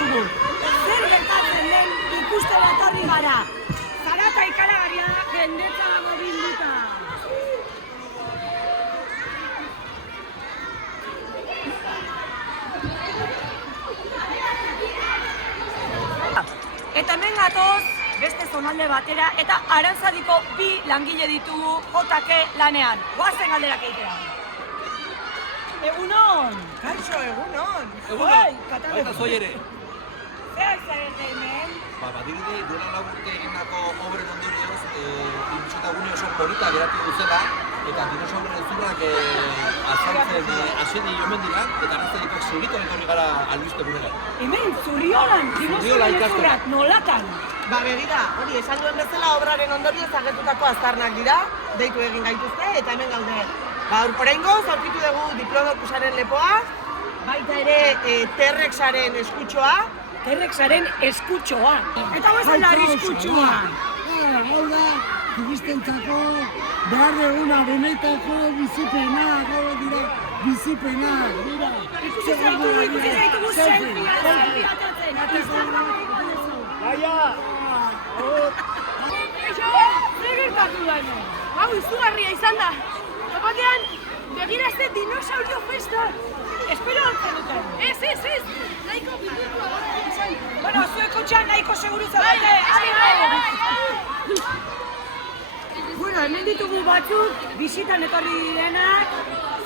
dugu. Zer gertatzen den ikustera etorri gara. Zarata ikaragarria jendetza dago bilduta. Eta hemen gatoz beste zonalde batera eta Aranzadiko 2 langile ditugu JK lanean. Goazen galderak egitera. Egunon! Kaixo, egunon! Bai, Katalun. Baita zoi ere. Zer zarete hemen? Badirudi duela laburte egindako obren ondorioz, dinosaurugune oso polita geratu duzela, eta dinosauroen zurak azaltzen asedi omen dira, eta Aranzadikoak segituan etorri gara albiste gunera. Hemen, Zurriolan, dinosauroen zurak, nolatan? Begira, hori esan duen bezala obraren ondorioz agertutako aztarnak dira, deitu egin gaituzte eta hemen gaude. Oraingoz aurkitu dugu Diplodocusaren lepoa, baita ere T-Rexaren eskutxoa. T-Rexaren eskutxoa. Eta guazen arriskutxoa. Hau da, turistentzako, behar duguna benetako bizipena, gau dira, bizipena, dira. Ikusi zaitugu selfie atatzen. Baina! Zer gertatu da hemen? Hau izugarria izan da. Zapatean, begira ez dinosaurio festa. Espero hartzen duten. Ez. Nahiko bildutua izan. Bueno, zuek kotxean nahiko seguru zaudete. Bueno, hemen ditugu batzuk, bisitan etorri direnak,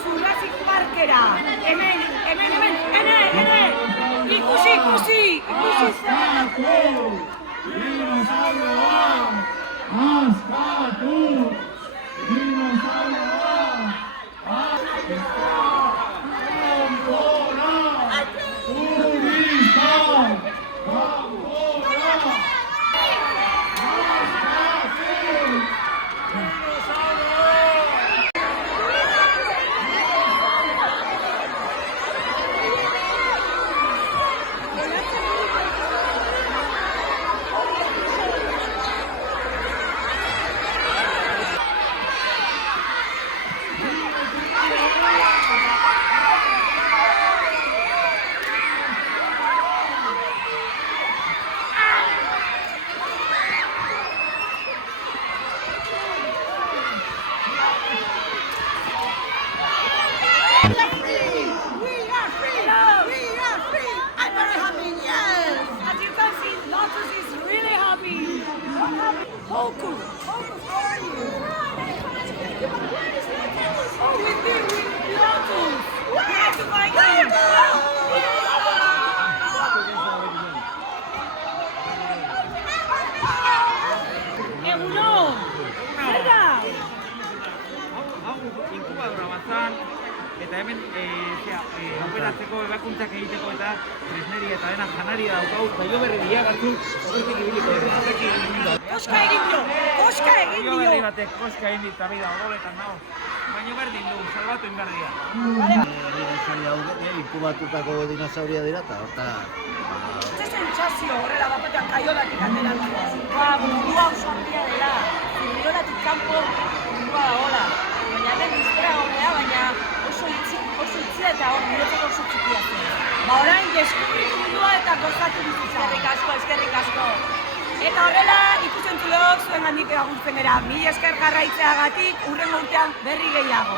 Jurassic Parkera. Hemen. Ikusi zer. Dinosauroa! Askatu! Dinosauroa! Kanpora! Turista! Kanpora! Hocus, how are you? Oh, with Lotus. We have to find him. Egunon. Zer da? Hau inkubadora bat zan, eta hemen operatzeko ebakuntzak egiteko eta tresneria eta dena janaria daukagu, jaio berri diagartu, horretik ibiliko horrekin Koska egin dio. jaio berri batek koska egin dit, abida, odoletan nago. Baina berdin du, salbatu ingarria. Dinosauria hauek inkubatutako dinosauria dira eta horta... Ze sentsazio horrela batean kaiolatik ateratzea. Mundua oso handia dela. Zurriolatik kanpo mundua dagoela. Baina hemen bizkera gobea, baina oso itxia eta niretzeko oso txikia zen. Orain deskubritu mundua eta gozatu bizitza. Eskerrik asko. Eta horrela, ikusentzulok zuen gandik agurtzen gara. Mila esker jarraitzeagatik, hurrengo urtean berri gehiago.